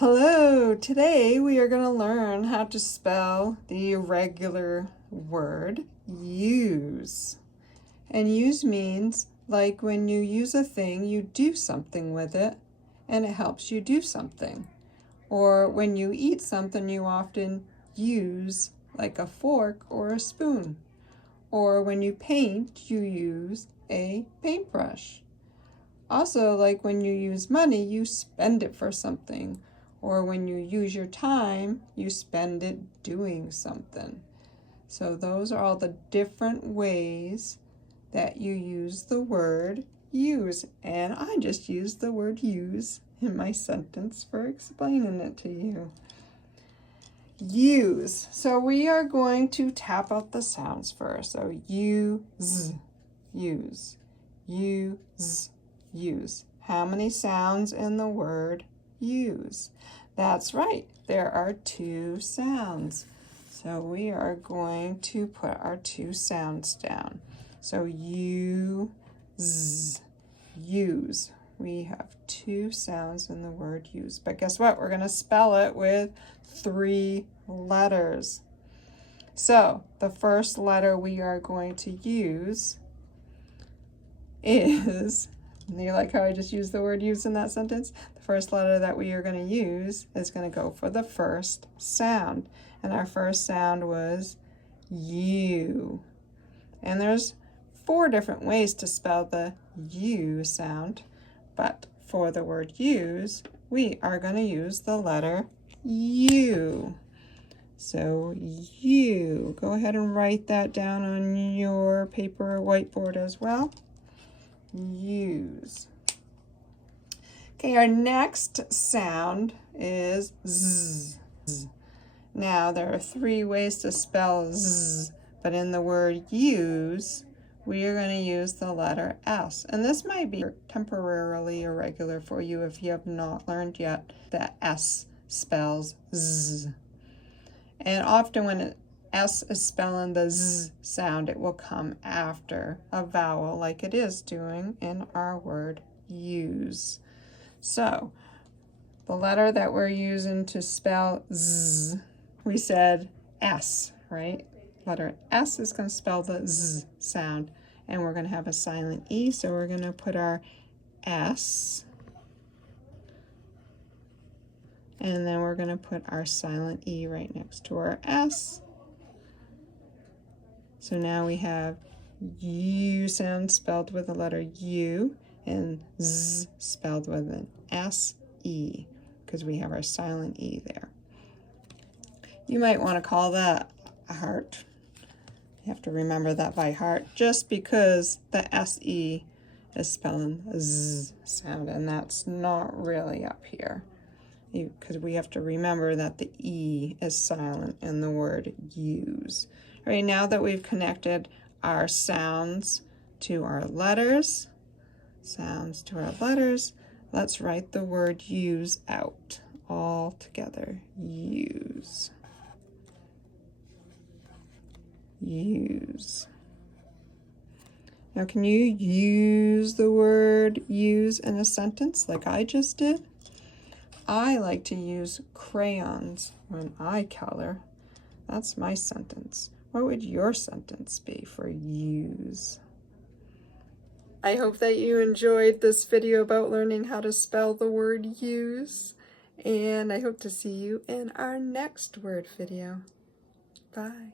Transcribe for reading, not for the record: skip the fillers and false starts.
Hello, today we are going to learn how to spell the irregular word use. And use means like when you use a thing, you do something with it and it helps you do something. Or when you eat something, you often use like a fork or a spoon. Or when you paint, you use a paintbrush. Also, like when you use money, you spend it for something. Or when you use your time, you spend it doing something. So those are all the different ways that you use the word use. And I just used the word use in my sentence for explaining it to you. Use. So we are going to tap out the sounds first. So use, use, use, use. How many sounds in the word use? That's right, there are two sounds. So we are going to put our two sounds down. So use. We have two sounds in the word use. But guess what? We're going to spell it with 3 letters. So the first letter we are going to use is, you like how I just used the word use in that sentence? The first letter that we are going to use is going to go for the first sound. And our first sound was U. And there's 4 different ways to spell the U sound. But for the word use, we are going to use the letter U. So U. Go ahead and write that down on your paper or whiteboard as well. Use. Okay, our next sound is Z. Now, there are 3 ways to spell Z, but in the word use, we are going to use the letter S. And this might be temporarily irregular for you if you have not learned yet that S spells Z. And often when S is spelling the Z sound, it will come after a vowel like it is doing in our word use. So, the letter that we're using to spell Z, we said S, right? Letter S is going to spell the Z sound, and we're going to have a silent E, so we're going to put our S, and then we're going to put our silent E right next to our S. So now we have U sound spelled with the letter U, and Z spelled with an S-E, because we have our silent E there. You might want to call that a heart. You have to remember that by heart, just because the S-E is spelling a Z sound, and that's not really up here. Because we have to remember that the E is silent in the word use. All right, now that we've connected our sounds to our letters, let's write the word use out all together. Use. Use. Now, can you use the word use in a sentence like I just did? I like to use crayons when I color. That's my sentence. What would your sentence be for use? I hope that you enjoyed this video about learning how to spell the word use, and I hope to see you in our next word video. Bye.